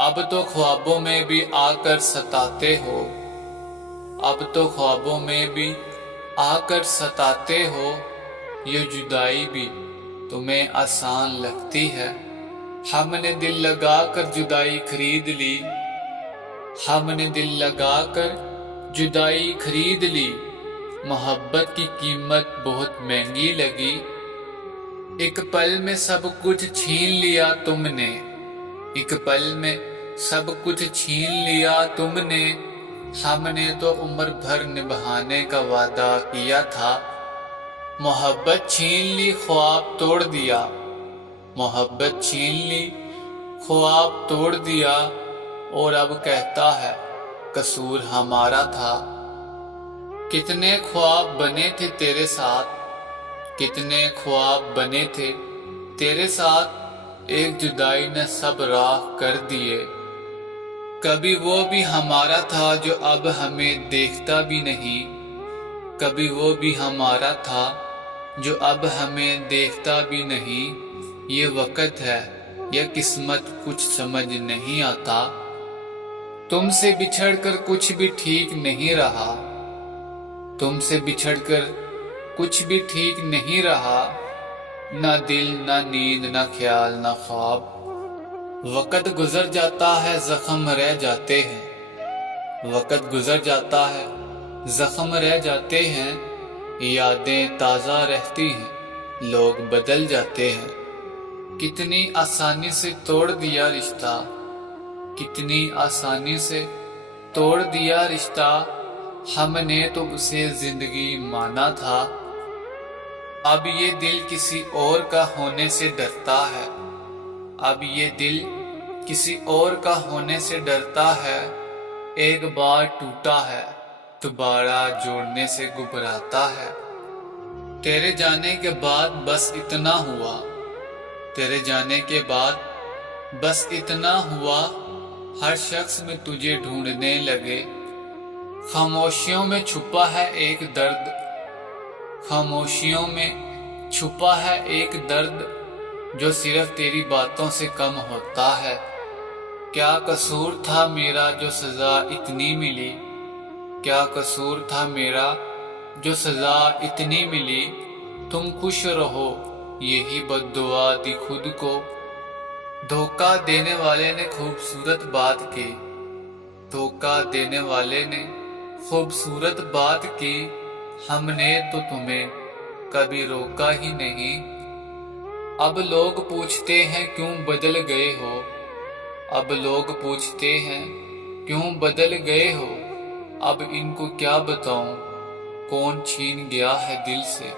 اب تو ख्वाबों में भी आकर सताते हो, अब तो ख्वाबों में भी आकर सताते हो, ये जुदाई भी तुम्हें आसान लगती है। हमने दिल लगा कर जुदाई खरीद ली, हमने दिल लगा कर जुदाई खरीद ली, मोहब्बत की कीमत बहुत महंगी लगी। एक पल में सब कुछ छीन लिया तुमने, एक पल में सब कुछ छीन लिया तुमने, हमने तो उम्र भर निभाने का वादा किया था। मोहब्बत छीन ली ख्वाब तोड़ दिया, मोहब्बत छीन ली ख्वाब तोड़ दिया, और अब कहता है कसूर हमारा था। कितने ख्वाब बने थे तेरे साथ, कितने ख्वाब बने थे तेरे साथ, एक जुदाई ने सब राख कर दिए। कभी वो भी हमारा था जो अब हमें देखता भी नहीं, कभी वो भी हमारा था जो अब हमें देखता भी नहीं। ये वक्त है या किस्मत कुछ समझ नहीं आता, तुमसे बिछड़कर कुछ भी ठीक नहीं रहा, तुमसे बिछड़कर कुछ भी ठीक नहीं रहा, ना दिल ना नींद ना ख्याल ना ख्वाब। वक्त गुजर जाता है जख्म रह जाते हैं, वक्त गुजर जाता है जख्म रह जाते हैं, यादें ताज़ा रहती हैं लोग बदल जाते हैं। कितनी आसानी से तोड़ दिया रिश्ता, कितनी आसानी से तोड़ दिया रिश्ता, हमने तो उसे जिंदगी माना था। अब ये दिल किसी और का होने से डरता है, अब ये दिल किसी और का होने से डरता है। एक बार टूटा है दोबारा जोड़ने से घबराता है। तेरे जाने के बाद बस इतना हुआ, तेरे जाने के बाद बस इतना हुआ, हर शख्स में तुझे ढूंढने लगे। खामोशियों में छुपा है एक दर्द, खामोशियों में छुपा है एक दर्द, जो सिर्फ तेरी बातों से कम होता है। क्या कसूर था मेरा जो सजा इतनी मिली, क्या कसूर था मेरा जो सजा इतनी मिली। तुम खुश रहो यही बद्दुआ दी खुद को, धोखा देने वाले ने खूबसूरत बात की, धोखा देने वाले ने खूबसूरत बात की, हमने तो तुम्हें कभी रोका ही नहीं। अब लोग पूछते हैं क्यों बदल गए हो, अब लोग पूछते हैं क्यों बदल गए हो, अब इनको क्या बताऊं कौन छीन गया है दिल से।